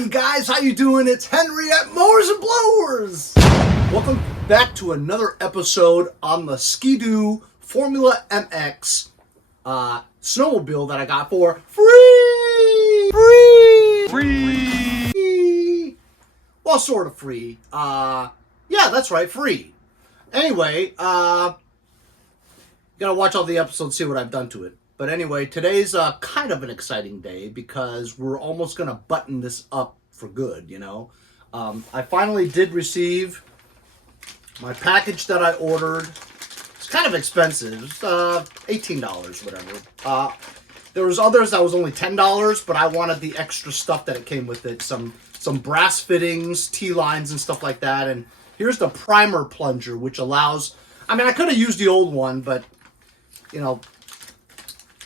Hey guys, how you doing? It's Henry at Mowers and Blowers. Welcome back to another episode on the Skidoo Formula MX snowmobile that I got for free. Well, sort of free. Yeah, that's right, free. Anyway, gotta watch all the episodes, see what I've done to it. But anyway, today's kind of an exciting day because we're almost going to button this up for good, you know. I finally did receive my package that I ordered. It's kind of expensive. It's $18, whatever. There was others that was only $10, but I wanted the extra stuff that it came with it. Some brass fittings, T-lines and stuff like that. And here's the primer plunger, which allows... I mean, I could have used the old one, but, you know...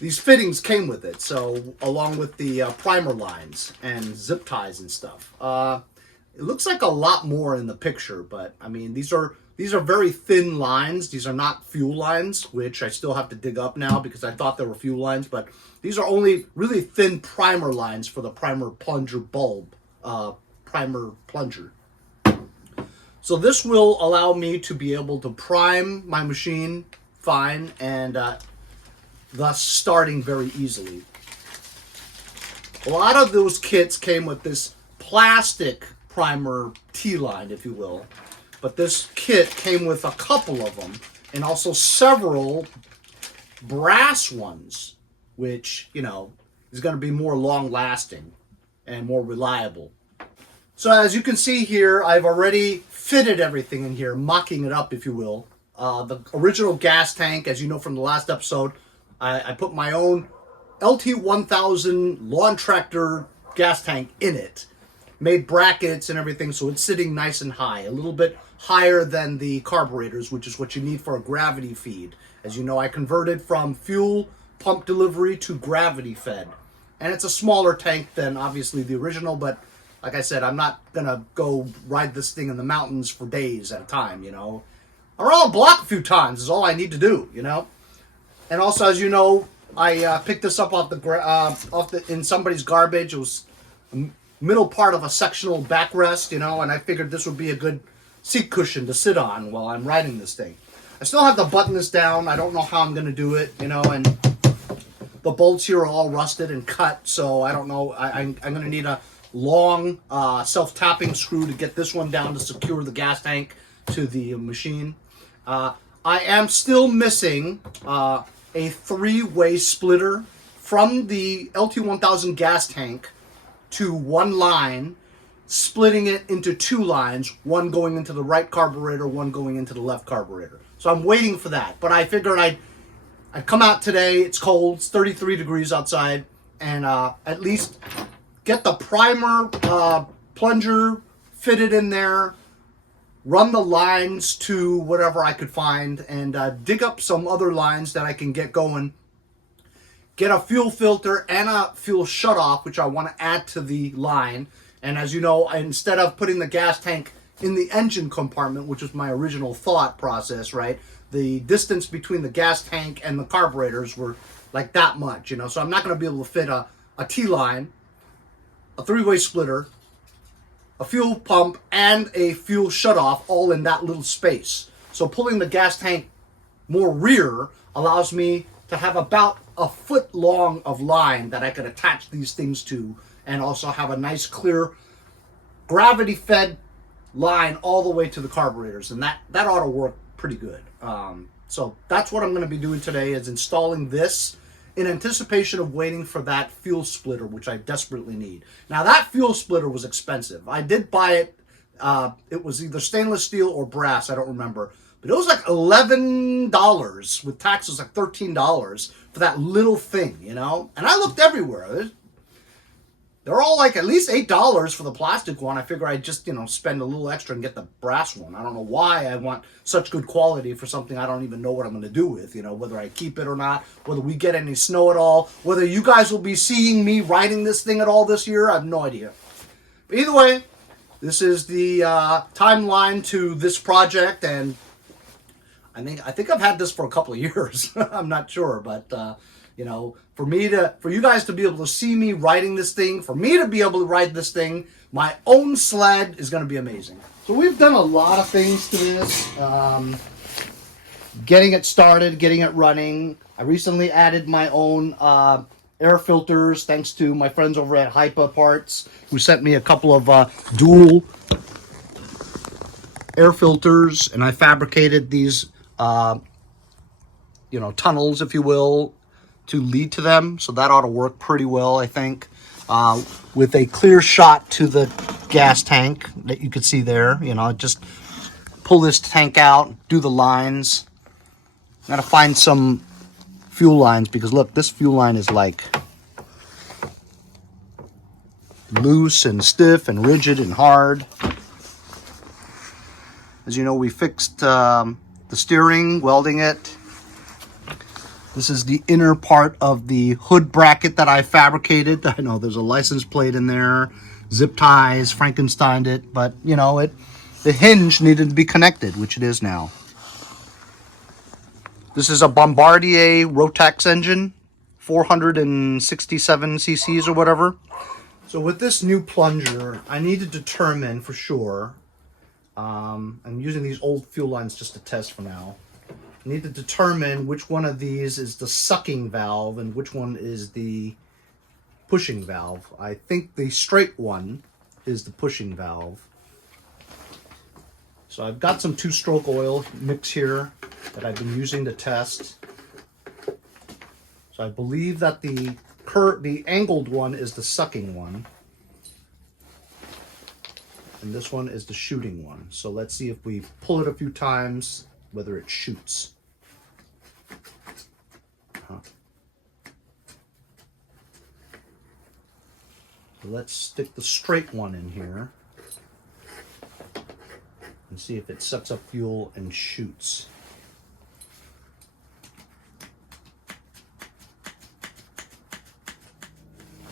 These fittings came with it, so along with the primer lines and zip ties and stuff. It looks like a lot more in the picture, but I mean these are very thin lines. These are not fuel lines, which I still have to dig up now because I thought they were fuel lines, but these are only really thin primer lines for the primer plunger bulb, primer plunger. So this will allow me to be able to prime my machine fine and thus starting very easily. A lot of those kits came with this plastic primer T-line, if you will. But this kit came with a couple of them, and also several brass ones, which, you know, is going to be more long-lasting and more reliable. So as you can see here, I've already fitted everything in here, mocking it up, if you will. The original gas tank, as you know from the last episode, I put my own LT1000 lawn tractor gas tank in it. Made brackets and everything, so it's sitting nice and high. A little bit higher than the carburetors, which is what you need for a gravity feed. As you know, I converted from fuel pump delivery to gravity fed. And it's a smaller tank than, obviously, the original, but like I said, I'm not going to go ride this thing in the mountains for days at a time, you know. Around a block a few times is all I need to do, you know. And also, as you know, I picked this up in somebody's garbage. It was the middle part of a sectional backrest, you know, and I figured this would be a good seat cushion to sit on while I'm riding this thing. I still have to button this down. I don't know how I'm going to do it, you know, and the bolts here are all rusted and cut, so I don't know. I'm going to need a long self-tapping screw to get this one down to secure the gas tank to the machine. I am still missing... a three-way splitter from the LT1000 gas tank to one line, splitting it into two lines, one going into the right carburetor, one going into the left carburetor. So I'm waiting for that, but I figured I'd come out today. It's cold, it's 33 degrees outside, and at least get the primer plunger fitted in there, run the lines to whatever I could find, and dig up some other lines that I can get going. Get a fuel filter and a fuel shutoff, which I want to add to the line. And as you know, instead of putting the gas tank in the engine compartment, which was my original thought process, right? The distance between the gas tank and the carburetors were like that much, you know. So I'm not going to be able to fit a T-line, a three-way splitter, a fuel pump, and a fuel shutoff all in that little space. So pulling the gas tank more rear allows me to have about a foot long of line that I could attach these things to, and also have a nice clear gravity fed line all the way to the carburetors, and that ought to work pretty good. So that's what I'm going to be doing today, is installing this in anticipation of waiting for that fuel splitter, which I desperately need. Now, that fuel splitter was expensive. I did buy it. It was either stainless steel or brass. I don't remember. But it was like $11. With taxes, like $13 for that little thing, you know? And I looked everywhere. They're all like at least $8 for the plastic one. I figure I'd just, you know, spend a little extra and get the brass one. I don't know why I want such good quality for something I don't even know what I'm going to do with, you know, whether I keep it or not, whether we get any snow at all, whether you guys will be seeing me riding this thing at all this year. I have no idea. But either way, this is the timeline to this project, and I think I've had this for a couple of years. I'm not sure, but You know, for you guys to be able to see me riding this thing, for me to be able to ride this thing, my own sled is going to be amazing. So we've done a lot of things to this. Getting it started, getting it running. I recently added my own air filters thanks to my friends over at HIPA Parts, who sent me a couple of dual air filters, and I fabricated these you know, tunnels, if you will, to lead to them. So that ought to work pretty well, I think, with a clear shot to the gas tank that you can see there. You know, just pull this tank out, do the lines. I gotta find some fuel lines, because look, this fuel line is like loose and stiff and rigid and hard. As you know, we fixed the steering, welding it. This is the inner part of the hood bracket that I fabricated. I know there's a license plate in there, zip ties, Frankensteined it, but you know, the hinge needed to be connected, which it is now. This is a Bombardier Rotax engine, 467 cc's or whatever. So with this new plunger, I need to determine for sure, I'm using these old fuel lines just to test for now. I need to determine which one of these is the sucking valve and which one is the pushing valve. I think the straight one is the pushing valve. So I've got some 2-stroke oil mix here that I've been using to test. So I believe that the angled one is the sucking one, and this one is the shooting one. So let's see if we pull it a few times, whether it shoots. So let's stick the straight one in here and see if it sucks up fuel and shoots.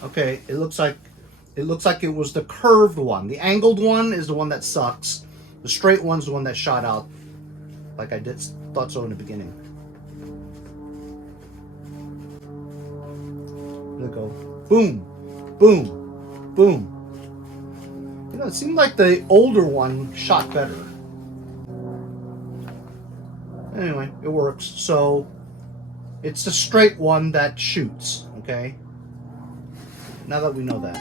Okay, it looks like it was the curved one. The angled one is the one that sucks. The straight one's the one that shot out, like I thought so in the beginning. There we go. Boom, boom, boom. You know, it seemed like the older one shot better. Anyway, it works. So it's the straight one that shoots, okay? Now that we know that.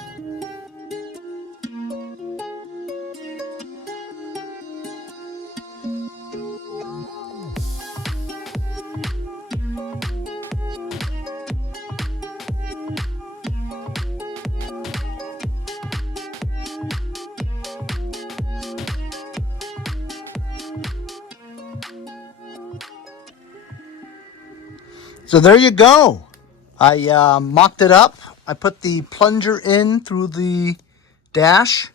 So there you go. I mocked it up. I put the plunger in through the dash,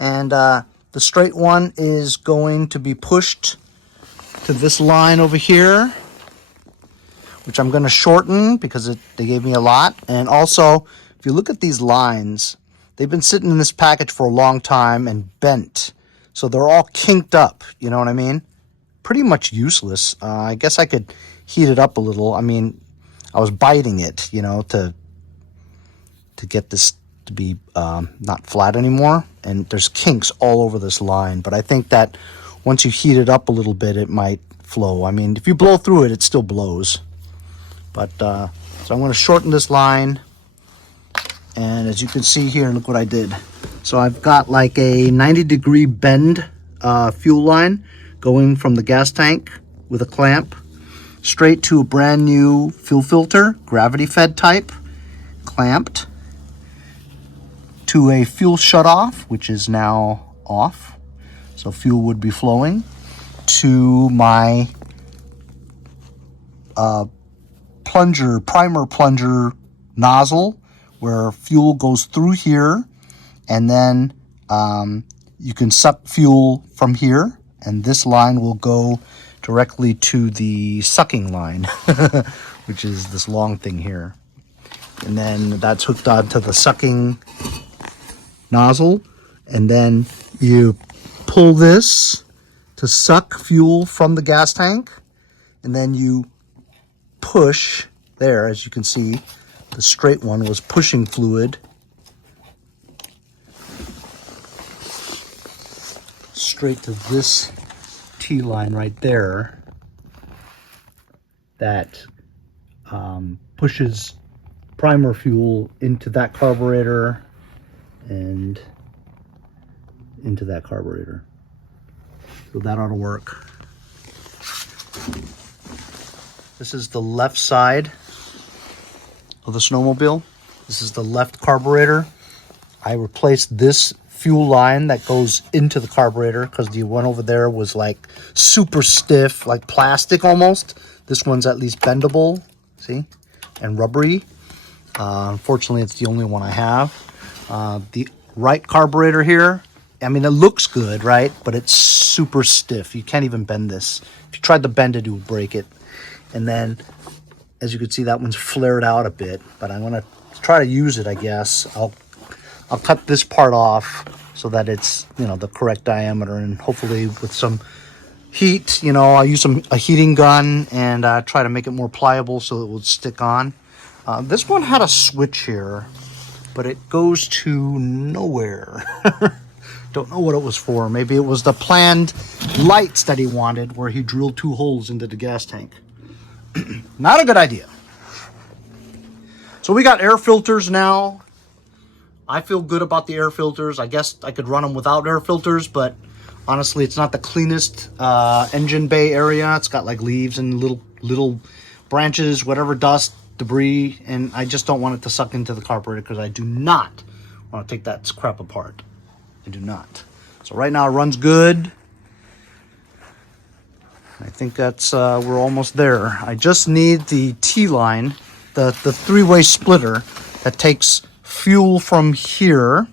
and the straight one is going to be pushed to this line over here, which I'm going to shorten because they gave me a lot. And also, if you look at these lines, they've been sitting in this package for a long time and bent. So they're all kinked up, you know what I mean? Pretty much useless. I guess I could heat it up a little. I mean, I was biting it, you know, to get this to be not flat anymore. And there's kinks all over this line. But I think that once you heat it up a little bit, it might flow. I mean, if you blow through it, it still blows. But so I'm going to shorten this line. And as you can see here, look what I did. So I've got like a 90-degree bend fuel line going from the gas tank with a clamp straight to a brand new fuel filter, gravity fed type, clamped to a fuel shutoff, which is now off. So fuel would be flowing to my primer plunger nozzle, where fuel goes through here, and then you can suck fuel from here, and this line will go directly to the sucking line, which is this long thing here. And then that's hooked onto the sucking nozzle, and then you pull this to suck fuel from the gas tank, and then you push there, as you can see, the straight one was pushing fluid straight to this T-line right there that pushes primer fuel into that carburetor and into that carburetor. So that ought to work. This is the left side of the snowmobile. This is the left carburetor. I replaced this fuel line that goes into the carburetor because the one over there was like super stiff, like plastic almost. This one's at least bendable, see, and rubbery. Unfortunately, it's the only one I have. The right carburetor here, I mean, it looks good, right? But it's super stiff. You can't even bend this. If you tried to bend it, it would break it. And then, as you can see, that one's flared out a bit. But I'm gonna try to use it, I guess. I'll cut this part off so that it's, you know, the correct diameter, and hopefully with some heat, you know, I'll use a heating gun and try to make it more pliable so it will stick on. This one had a switch here, but it goes to nowhere. Don't know what it was for. Maybe it was the planned lights that he wanted, where he drilled 2 holes into the gas tank. Not a good idea. So we got air filters now. I feel good about the air filters. I guess I could run them without air filters, but honestly, it's not the cleanest engine bay area. It's got like leaves and little branches, whatever, dust, debris, and I just don't want it to suck into the carburetor because I do not want to take that crap apart. I do not. So right now it runs good. I think that's we're almost there. I just need the T-line, the 3-way splitter that takes fuel from here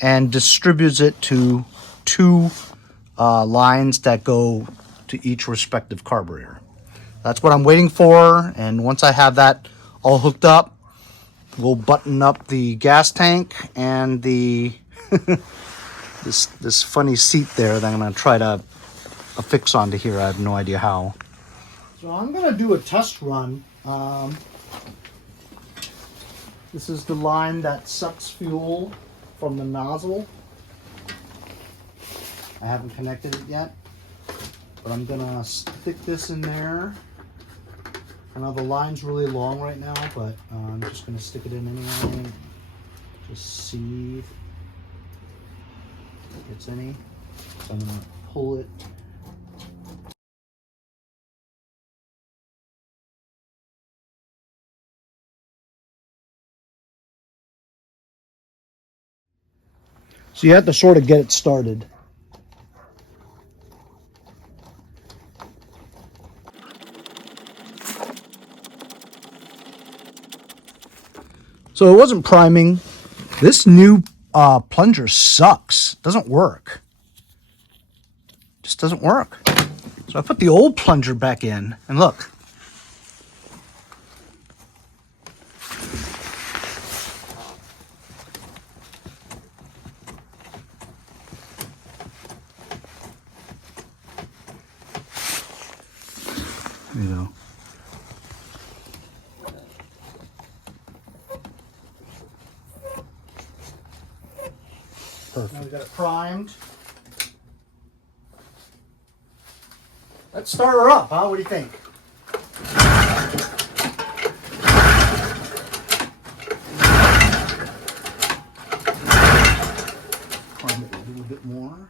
and distributes it to 2 lines that go to each respective carburetor. That's what I'm waiting for, and once I have that all hooked up, we'll button up the gas tank and the this funny seat there that I'm going to try to affix onto here. I have no idea how. So I'm going to do a test run. This is the line that sucks fuel from the nozzle. I haven't connected it yet, but I'm going to stick this in there. I know the line's really long right now, but I'm just going to stick it in anyway. Just see if it gets any. So I'm going to pull it. So you have to sort of get it started. So it wasn't priming. This new plunger sucks. Doesn't work. Just doesn't work. So I put the old plunger back in, and look. There you go. Perfect. Now we got it primed. Let's start her up, huh? What do you think? Prime it a little bit more.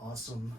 Awesome.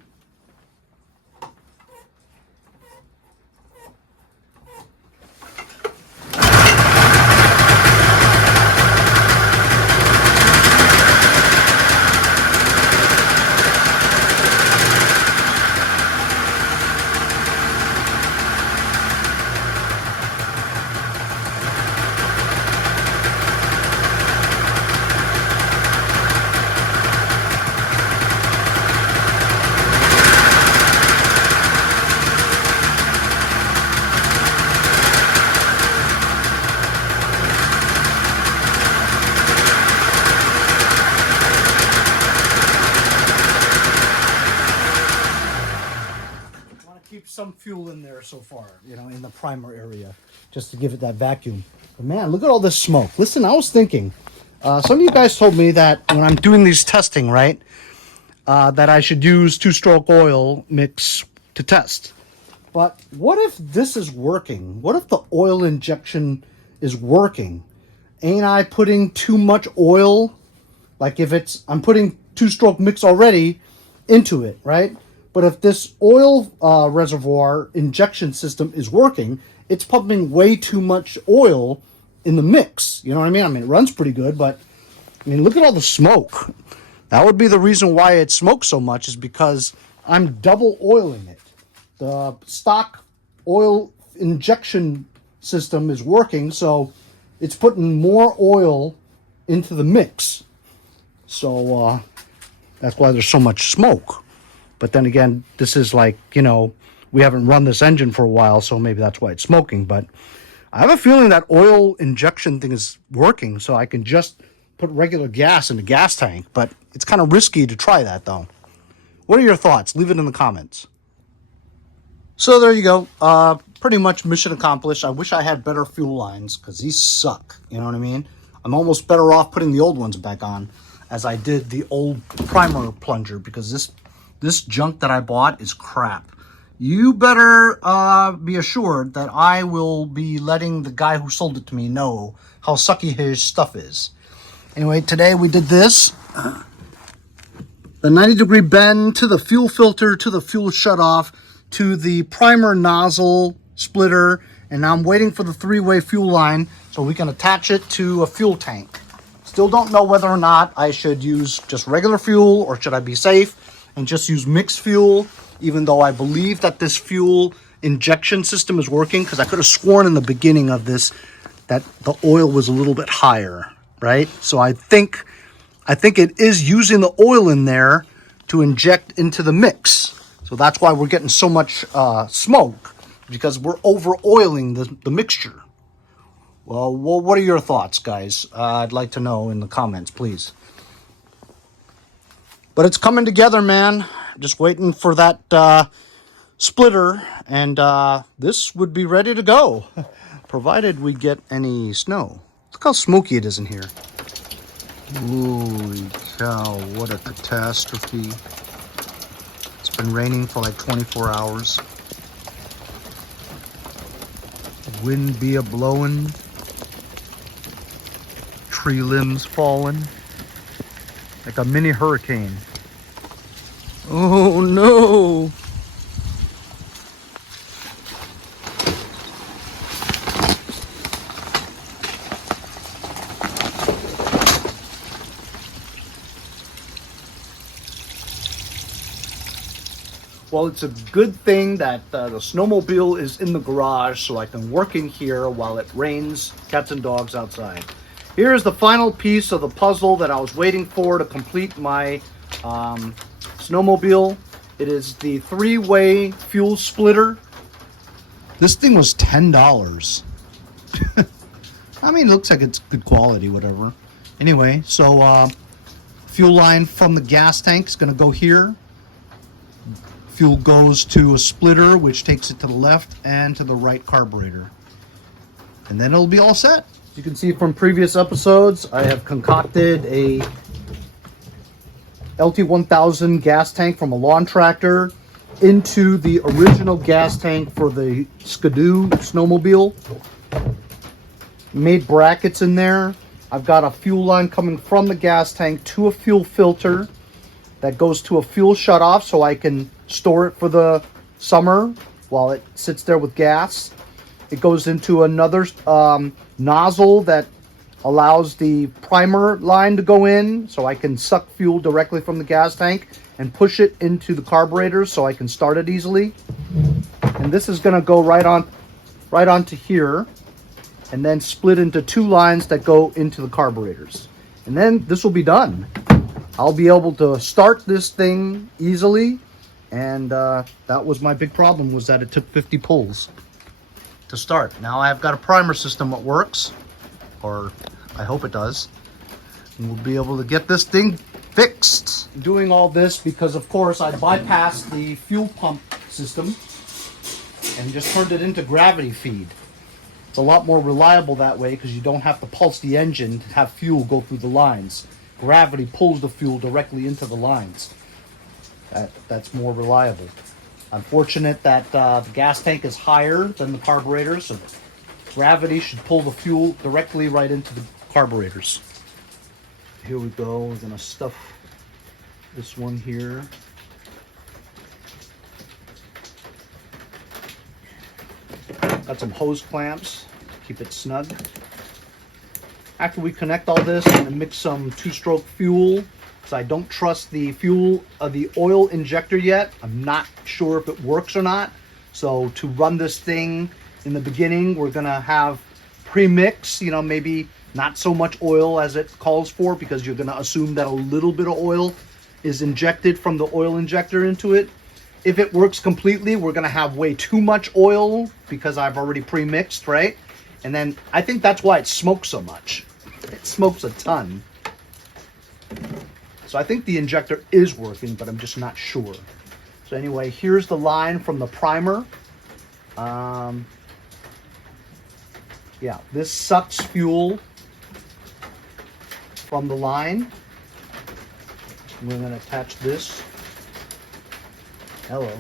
some fuel in there so far, you know, in the primer area, just to give it that vacuum. But man, look at all this smoke. Listen, I was thinking, some of you guys told me that when I'm doing these testing, right, that I should use 2-stroke oil mix to test. But what if this is working? What if the oil injection is working? Ain't I putting too much oil? Like if I'm putting 2-stroke mix already into it, right? But if this oil reservoir injection system is working, it's pumping way too much oil in the mix. You know what I mean? I mean, it runs pretty good, but I mean, look at all the smoke. That would be the reason why it smokes so much, is because I'm double oiling it. The stock oil injection system is working, so it's putting more oil into the mix. So that's why there's so much smoke. But then again, this is like, you know, we haven't run this engine for a while, so maybe that's why it's smoking. But I have a feeling that oil injection thing is working, so I can just put regular gas in the gas tank. But it's kind of risky to try that, though. What are your thoughts? Leave it in the comments. So there you go. Pretty much mission accomplished. I wish I had better fuel lines, because these suck. You know what I mean? I'm almost better off putting the old ones back on, as I did the old primer plunger, because this junk that I bought is crap. You better be assured that I will be letting the guy who sold it to me know how sucky his stuff is. Anyway, today we did this. The 90-degree bend to the fuel filter, to the fuel shutoff, to the primer nozzle splitter, and now I'm waiting for the 3-way fuel line so we can attach it to a fuel tank. Still don't know whether or not I should use just regular fuel, or should I be safe and just use mixed fuel, even though I believe that this fuel injection system is working, because I could have sworn in the beginning of this that the oil was a little bit higher, right? So I think it is using the oil in there to inject into the mix. So that's why we're getting so much smoke, because we're over oiling the mixture. Well, what are your thoughts, guys? I'd like to know in the comments, please. But it's coming together, man. Just waiting for that splitter, and this would be ready to go, provided we get any snow. Look how smoky it is in here. Holy cow, what a catastrophe. It's been raining for like 24 hours. Wind be a-blowing. Tree limbs falling. Like a mini hurricane. Oh no! Well, it's a good thing that the snowmobile is in the garage, so I can work in here while it rains cats and dogs outside. Here's the final piece of the puzzle that I was waiting for to complete my snowmobile. It is the 3-way fuel splitter. This thing was $10. I mean, it looks like it's good quality, whatever. Anyway, so fuel line from the gas tank is going to go here. Fuel goes to a splitter, which takes it to the left and to the right carburetor. And then it'll be all set. You can see from previous episodes, I have concocted a LT1000 gas tank from a lawn tractor into the original gas tank for the Skidoo snowmobile. Made brackets in there. I've got a fuel line coming from the gas tank to a fuel filter that goes to a fuel shutoff, so I can store it for the summer while it sits there with gas. It goes into another nozzle that allows the primer line to go in, so I can suck fuel directly from the gas tank and push it into the carburetor so I can start it easily. And this is going to go right onto here, and then split into 2 lines that go into the carburetors. And then this will be done. I'll be able to start this thing easily, and that was my big problem, was that it took 50 pulls to start. Now I've got a primer system that works, or I hope it does, and we'll be able to get this thing fixed. Doing all this because, of course, I bypassed the fuel pump system and just turned it into gravity feed. It's a lot more reliable that way because you don't have to pulse the engine to have fuel go through the lines. Gravity pulls the fuel directly into the lines. That's more reliable. Unfortunate that the gas tank is higher than the carburetor, so gravity should pull the fuel directly right into the carburetors. Here we go. We're gonna stuff this one here. Got some hose clamps, keep it snug. After we connect all this, I'm gonna mix some two-stroke fuel. So I don't trust the fuel of the oil injector yet. I'm not sure if it works or not. So to run this thing in the beginning, we're gonna have pre-mix, you know, maybe not so much oil as it calls for, because you're gonna assume that a little bit of oil is injected from the oil injector into it. If it works completely, we're gonna have way too much oil because I've already pre-mixed, right? And then I think that's why it smokes so much. It smokes a ton. So I think the injector is working, but I'm just not sure. So anyway, here's the line from the primer. Yeah, this sucks fuel from the line. We're gonna attach this. Hello.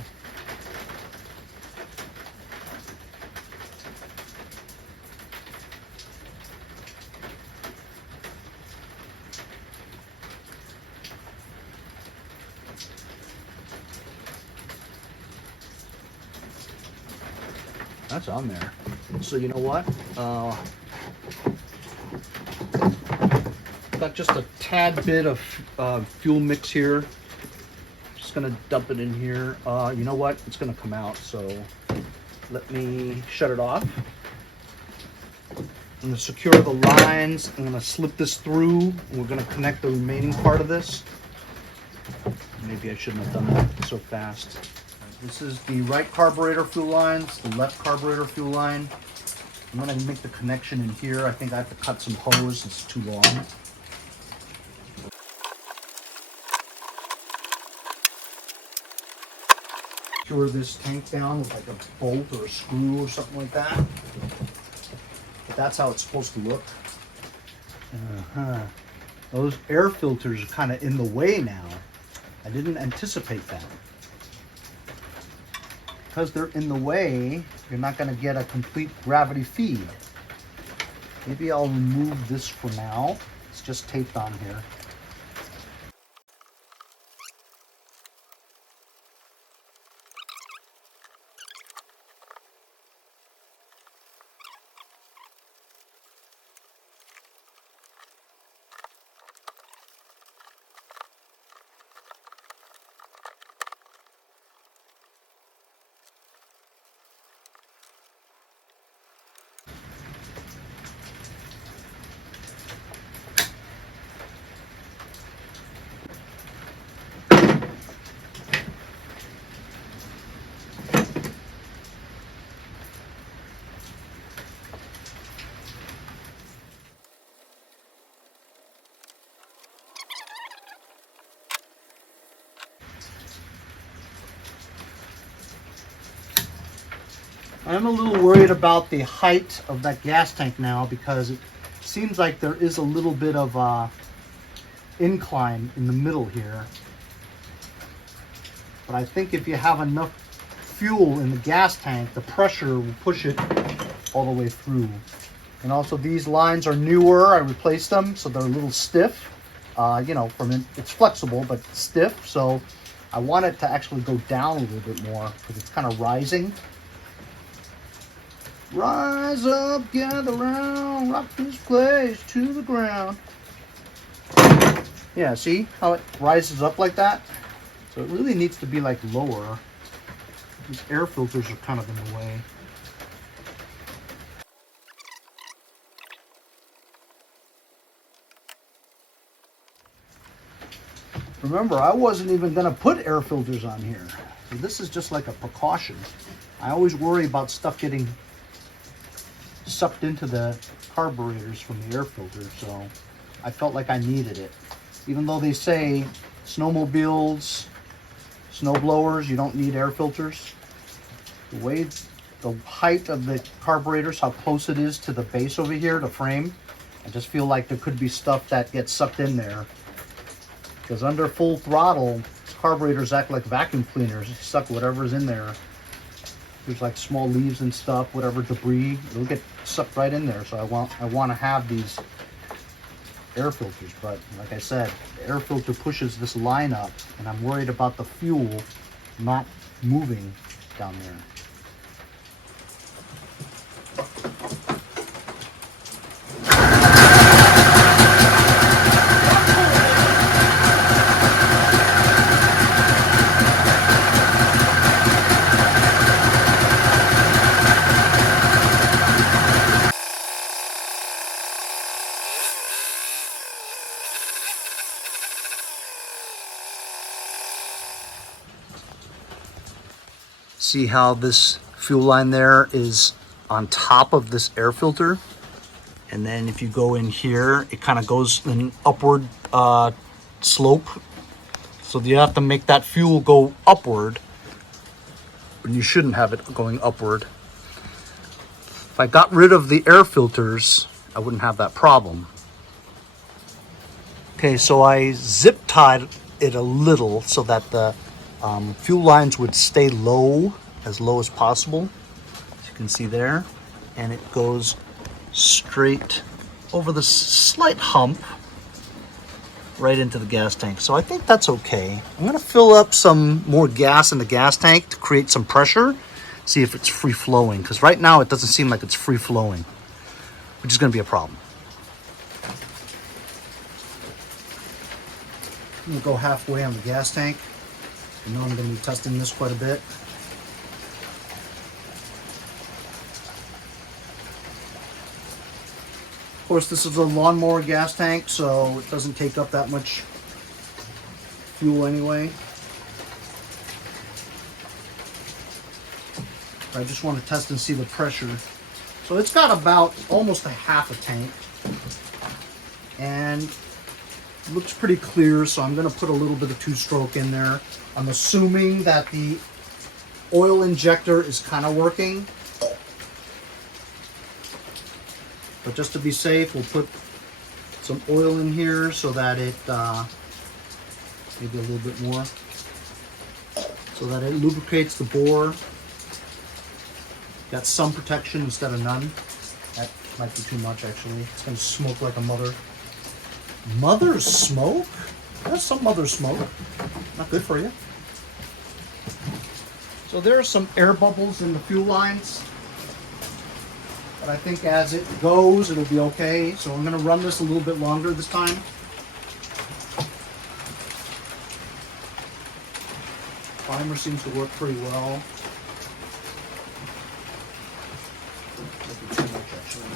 That's on there. So you know what? Got just a tad bit of fuel mix here. Just gonna dump it in here. You know what? It's gonna come out. So let me shut it off. I'm gonna secure the lines. I'm gonna slip this through. And we're gonna connect the remaining part of this. Maybe I shouldn't have done that so fast. This is the right carburetor fuel lines, the left carburetor fuel line. I'm gonna make the connection in here. I think I have to cut some hose, it's too long. Secure this tank down with like a bolt or a screw or something like that. But that's how it's supposed to look. Those air filters are kind of in the way now. I didn't anticipate that. Because they're in the way, you're not going to get a complete gravity feed. Maybe I'll remove this for now. It's just taped on here. I'm a little worried about the height of that gas tank now, because it seems like there is a little bit of incline in the middle here. But I think if you have enough fuel in the gas tank, the pressure will push it all the way through. And also these lines are newer. I replaced them, so they're a little stiff. You know, it's flexible but stiff. So I want it to actually go down a little bit more because it's kind of rising. Rise up, gather round, rock this place to the ground. Yeah, see how it rises up like that? So it really needs to be like lower. These air filters are kind of in the way. Remember, I wasn't even going to put air filters on here. So this is just like a precaution. I always worry about stuff getting sucked into the carburetors from the air filter, so I felt like I needed it. Even though they say snowmobiles, snow blowers, you don't need air filters. The way the height of the carburetors, how close it is to the base over here, the frame. I just feel like there could be stuff that gets sucked in there. Because under full throttle, carburetors act like vacuum cleaners. They suck whatever's in there. There's like small leaves and stuff, whatever debris, it'll get sucked right in there. So I want to have these air filters, but like I said, the air filter pushes this line up, and I'm worried about the fuel not moving down there. See how this fuel line there is on top of this air filter? And then if you go in here, it kind of goes in an upward slope. So you have to make that fuel go upward, but you shouldn't have it going upward. If I got rid of the air filters, I wouldn't have that problem. Okay, so I zip tied it a little so that the fuel lines would stay low as possible, as you can see there, and it goes straight over the slight hump right into the gas tank. So I think that's okay. I'm going to fill up some more gas in the gas tank to create some pressure, see if it's free flowing, because right now it doesn't seem like it's free flowing, which is going to be a problem. I'm going to go halfway on the gas tank. I know I'm going to be testing this quite a bit. Of course, this is a lawnmower gas tank, so it doesn't take up that much fuel anyway. I just want to test and see the pressure. So it's got about almost a half a tank, and it looks pretty clear, so I'm going to put a little bit of two-stroke in there. I'm assuming that the oil injector is kind of working. But just to be safe, we'll put some oil in here so that it, maybe a little bit more, so that it lubricates the bore. Got some protection instead of none. That might be too much, actually. It's going to smoke like a mother. Mother's smoke? That's some mother smoke. Not good for you. So there are some air bubbles in the fuel lines. But I think as it goes, it'll be okay. So I'm going to run this a little bit longer this time. Primer seems to work pretty well. Might be too much, actually.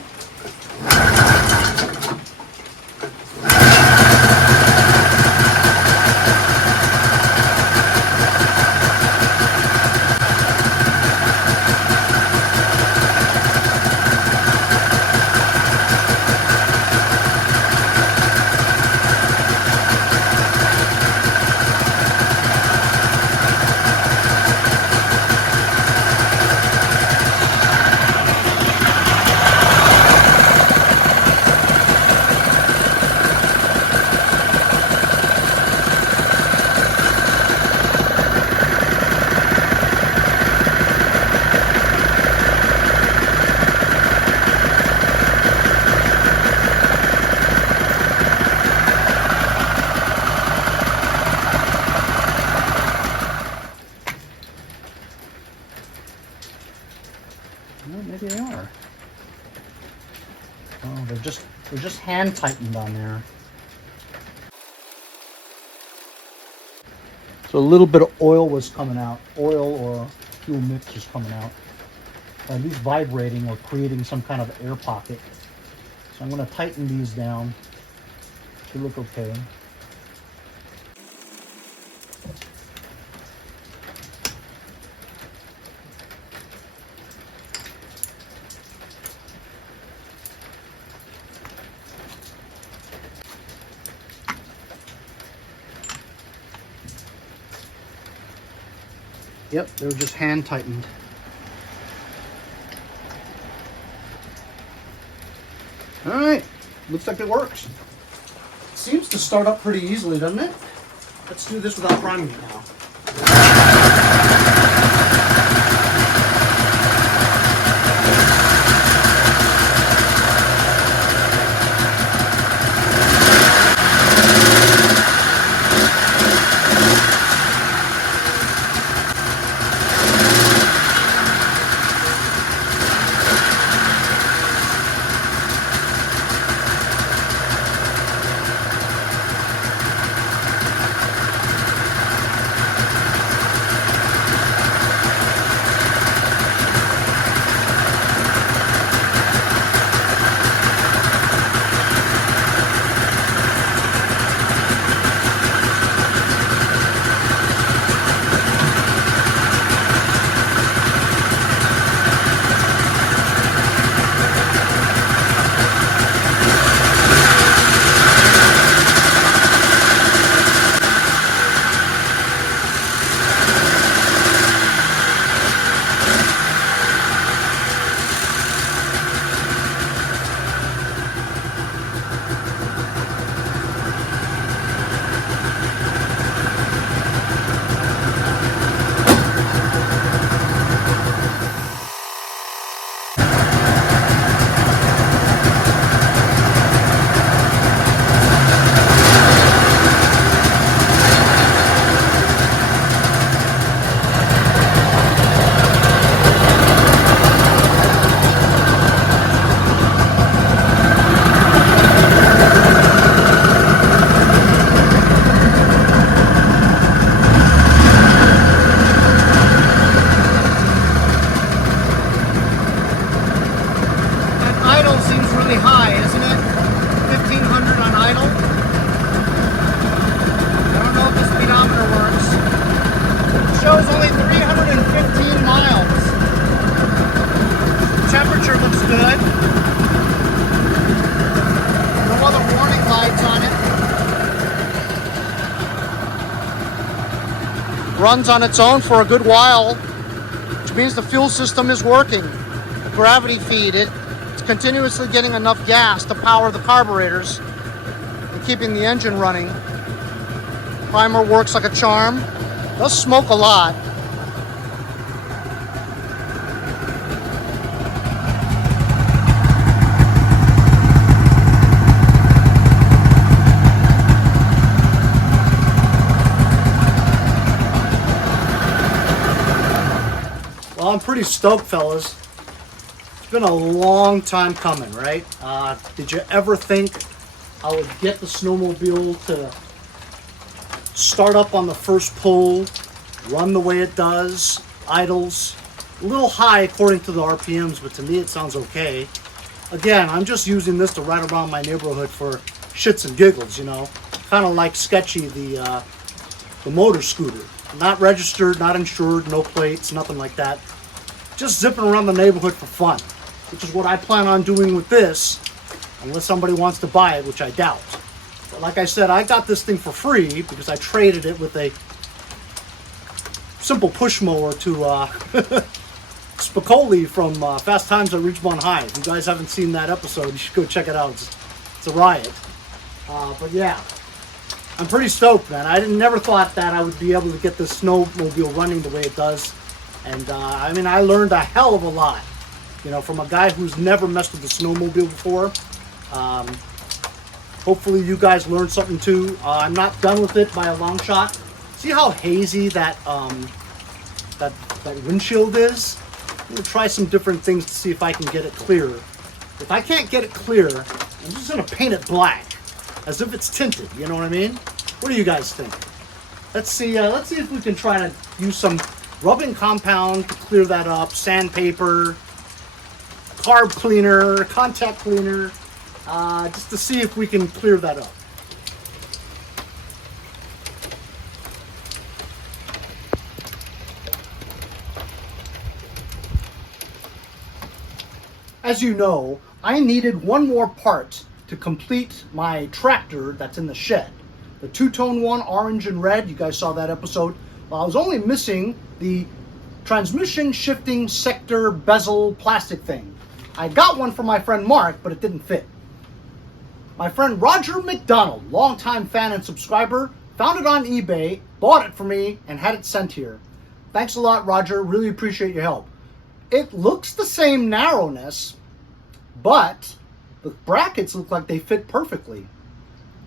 Well, maybe they are. Oh, they're just hand tightened on there. So a little bit of oil was coming out. Oil or fuel mix was coming out. At least vibrating or creating some kind of air pocket. So I'm going to tighten these down. Should look okay. Yep, they were just hand tightened. All right, looks like it works. It seems to start up pretty easily, doesn't it? Let's do this without priming it now. Runs on its own for a good while, which means the fuel system is working. The gravity feed, it's continuously getting enough gas to power the carburetors and keeping the engine running. Primer works like a charm. Does smoke a lot. Well, I'm pretty stoked, fellas. It's been a long time coming, right? Did you ever think I would get the snowmobile to start up on the first pull, run the way it does, idles? A little high according to the RPMs, but to me it sounds okay. Again, I'm just using this to ride around my neighborhood for shits and giggles, you know? Kind of like Sketchy, the motor scooter. Not registered, not insured, no plates, nothing like that. Just zipping around the neighborhood for fun, which is what I plan on doing with this, unless somebody wants to buy it, which I doubt. But like I said, I got this thing for free because I traded it with a simple push mower to Spicoli from Fast Times at Ridgemont High. If you guys haven't seen that episode, you should go check it out. It's a riot. But yeah, I'm pretty stoked, man. I never thought that I would be able to get this snowmobile running the way it does. And I mean, I learned a hell of a lot, you know, from a guy who's never messed with a snowmobile before. Hopefully you guys learned something too. I'm not done with it by a long shot. See how hazy that windshield is? I'm gonna try some different things to see if I can get it clear. If I can't get it clear, I'm just gonna paint it black, as if it's tinted. You know what I mean? What do you guys think? Let's see if we can try to use some rubbing compound to clear that up, sandpaper, carb cleaner, contact cleaner, just to see if we can clear that up. As you know, I needed one more part to complete my tractor that's in the shed. The two-tone one, orange and red, you guys saw that episode. I was only missing the transmission shifting sector bezel plastic thing. I got one for my friend Mark, but it didn't fit. My friend Roger McDonald, longtime fan and subscriber, found it on eBay, bought it for me, and had it sent here. Thanks a lot, Roger. Really appreciate your help. It looks the same narrowness, but the brackets look like they fit perfectly.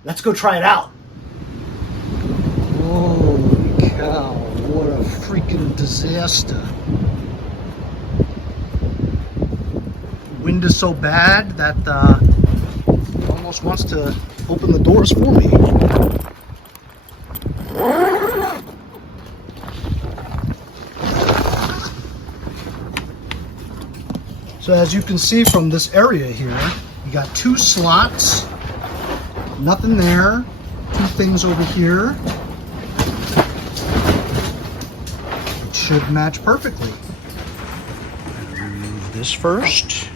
Let's go try it out. Holy cow, what a freaking disaster. The wind is so bad that it almost wants to open the doors for me. So as you can see from this area here, you got 2 slots, nothing there, 2 things over here. It should match perfectly. Remove this first.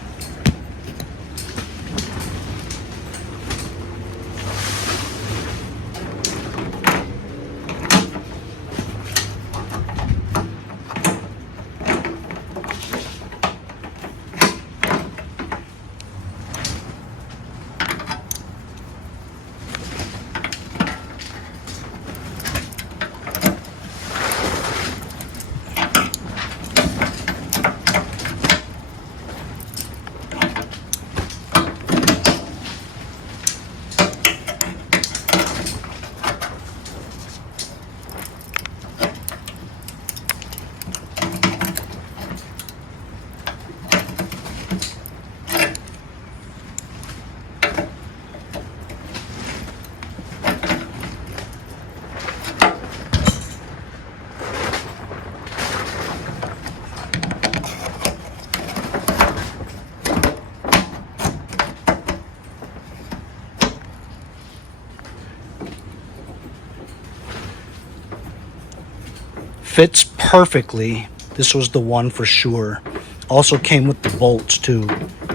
Fits perfectly. This was the one for sure. Also came with the bolts too,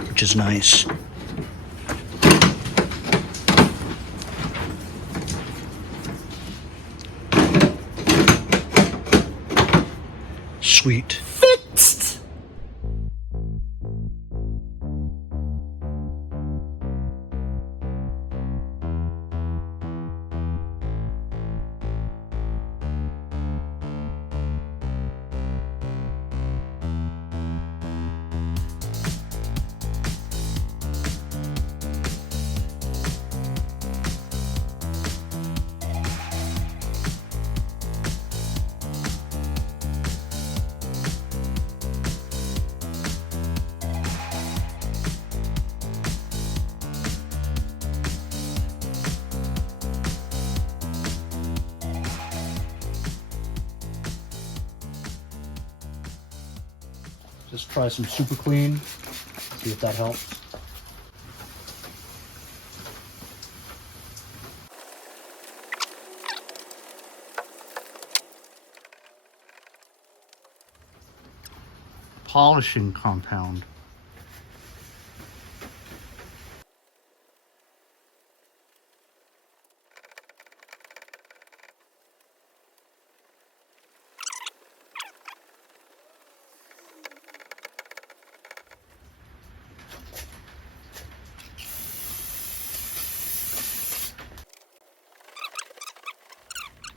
which is nice. Sweet. Fixed! Just try some super clean, see if that helps. Polishing compound.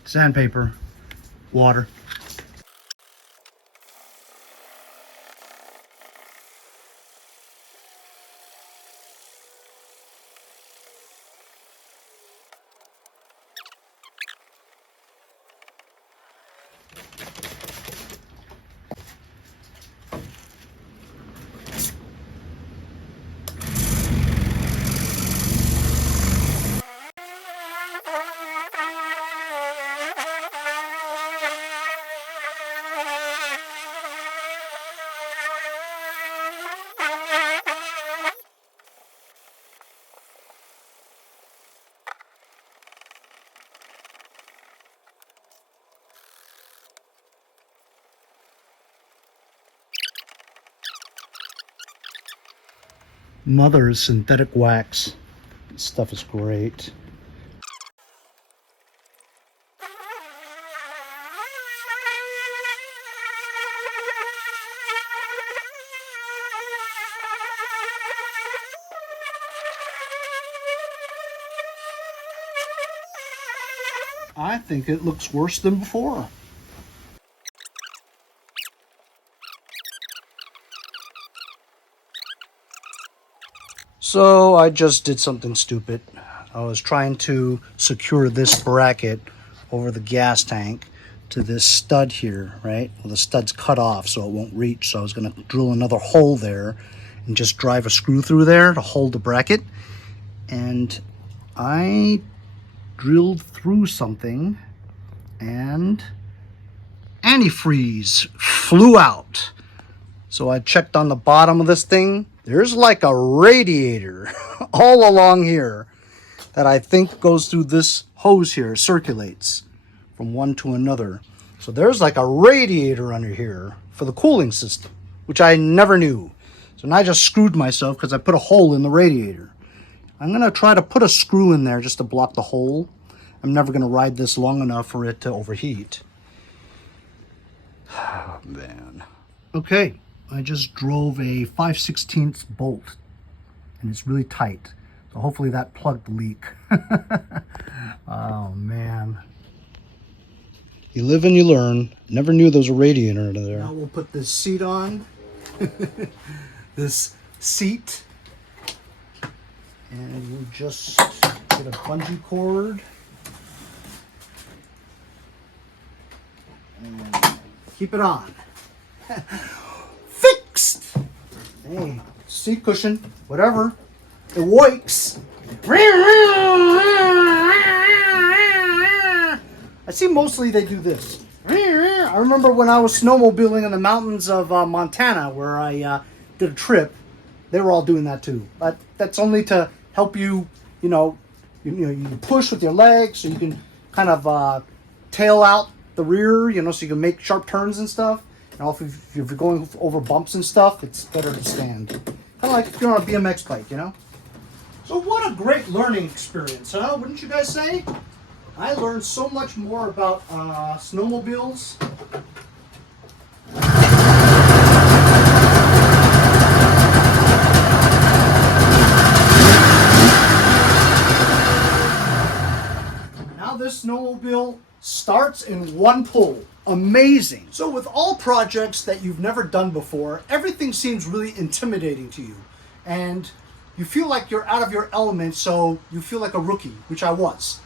Sandpaper, water. Mother's synthetic wax. This stuff is great. I think it looks worse than before. So I just did something stupid. I was trying to secure this bracket over the gas tank to this stud here, right? Well, the stud's cut off so it won't reach. So I was going to drill another hole there and just drive a screw through there to hold the bracket. And I drilled through something and antifreeze flew out. So I checked on the bottom of this thing. There's like a radiator all along here that I think goes through this hose here, circulates from one to another. So there's like a radiator under here for the cooling system, which I never knew. So now I just screwed myself because I put a hole in the radiator. I'm going to try to put a screw in there just to block the hole. I'm never going to ride this long enough for it to overheat. Oh, man. Okay, I just drove a 5/16 bolt, and it's really tight. So hopefully that plugged the leak. Oh, man. You live and you learn. Never knew there was a radiator under there. Now we'll put this seat on. This seat. And we'll just get a bungee cord. And keep it on. Fixed! Hey, seat cushion, whatever. It works. I see mostly they do this. I remember when I was snowmobiling in the mountains of Montana where I did a trip, they were all doing that too. But that's only to help you, you push with your legs so you can kind of tail out the rear, so you can make sharp turns and stuff. And also if you're going over bumps and stuff, it's better to stand. Kind of like if you're on a BMX bike, So what a great learning experience, huh? Wouldn't you guys say? I learned so much more about snowmobiles. Now this snowmobile starts in one pull. Amazing. So with all projects that you've never done before, everything seems really intimidating to you. And you feel like you're out of your element, so you feel like a rookie, which I was.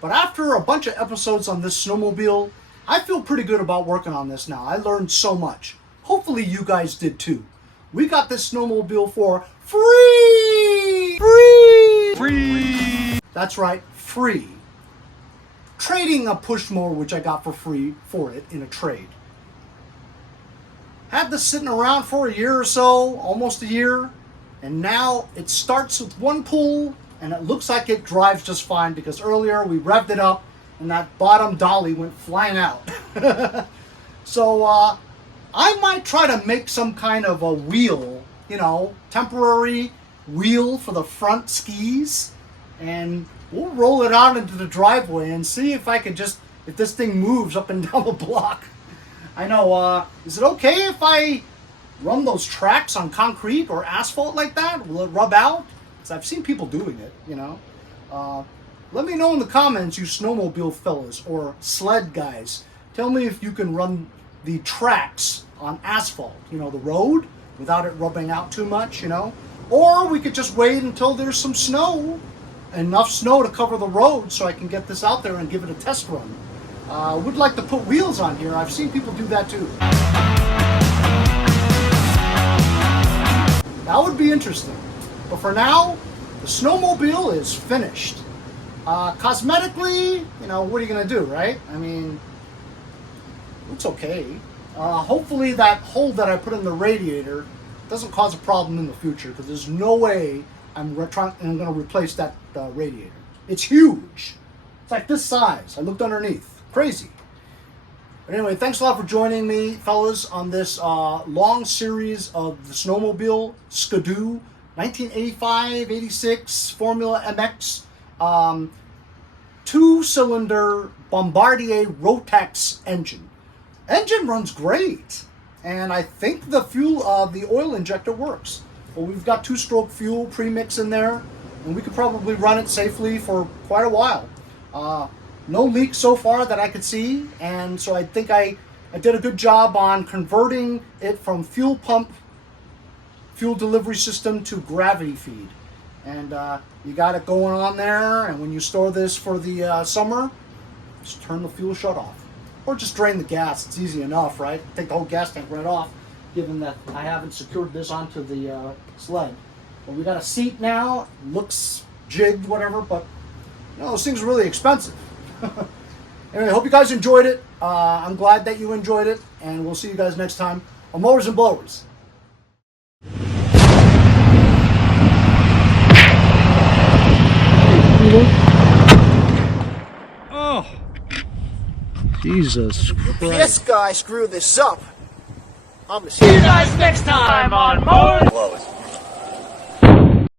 But after a bunch of episodes on this snowmobile, I feel pretty good about working on this now. I learned so much. Hopefully you guys did too. We got this snowmobile for free! Free! Free! That's right, free. Trading a push mower, which I got for free for it in a trade. Had this sitting around for a year or so, almost a year. And now it starts with one pull, and it looks like it drives just fine because earlier we revved it up and that bottom dolly went flying out. So I might try to make some kind of a wheel, temporary wheel for the front skis, and we'll roll it out into the driveway and see if I can if this thing moves up and down the block. I know, is it okay if I run those tracks on concrete or asphalt like that? Will it rub out? Because I've seen people doing it, Let me know in the comments, you snowmobile fellas or sled guys. Tell me if you can run the tracks on asphalt, the road, without it rubbing out too much, Or we could just wait until there's some snow, enough snow to cover the road so I can get this out there and give it a test run. Would like to put wheels on here. I've seen people do that too. That would be interesting. But for now, the snowmobile is finished. Cosmetically, what are you going to do, right? I mean, it's okay. Hopefully that hole that I put in the radiator doesn't cause a problem in the future, because there's no way I'm going to replace that radiator. It's huge. It's like this size. I looked underneath. Crazy. But anyway, thanks a lot for joining me, fellas, on this long series of the snowmobile Skidoo 1985-86 Formula MX 2-cylinder Bombardier Rotax engine. Engine runs great, and I think the oil injector works. Well, we've got 2-stroke fuel premix in there, and we could probably run it safely for quite a while. no leaks so far that I could see, and so I think I did a good job on converting it from fuel pump, fuel delivery system to gravity feed. And you got it going on there, and when you store this for the summer, just turn the fuel shut off. Or just drain the gas. It's easy enough, right? Take the whole gas tank right off, given that I haven't secured this onto the sled. But we got a seat now. Looks jigged, whatever, but you know, those things are really expensive. Anyway, I hope you guys enjoyed it. I'm glad that you enjoyed it, and we'll see you guys next time on Mowers and Blowers. Oh, Jesus Christ. This guy screwed this up. I'm gonna see you guys next time on Mowers and Blowers.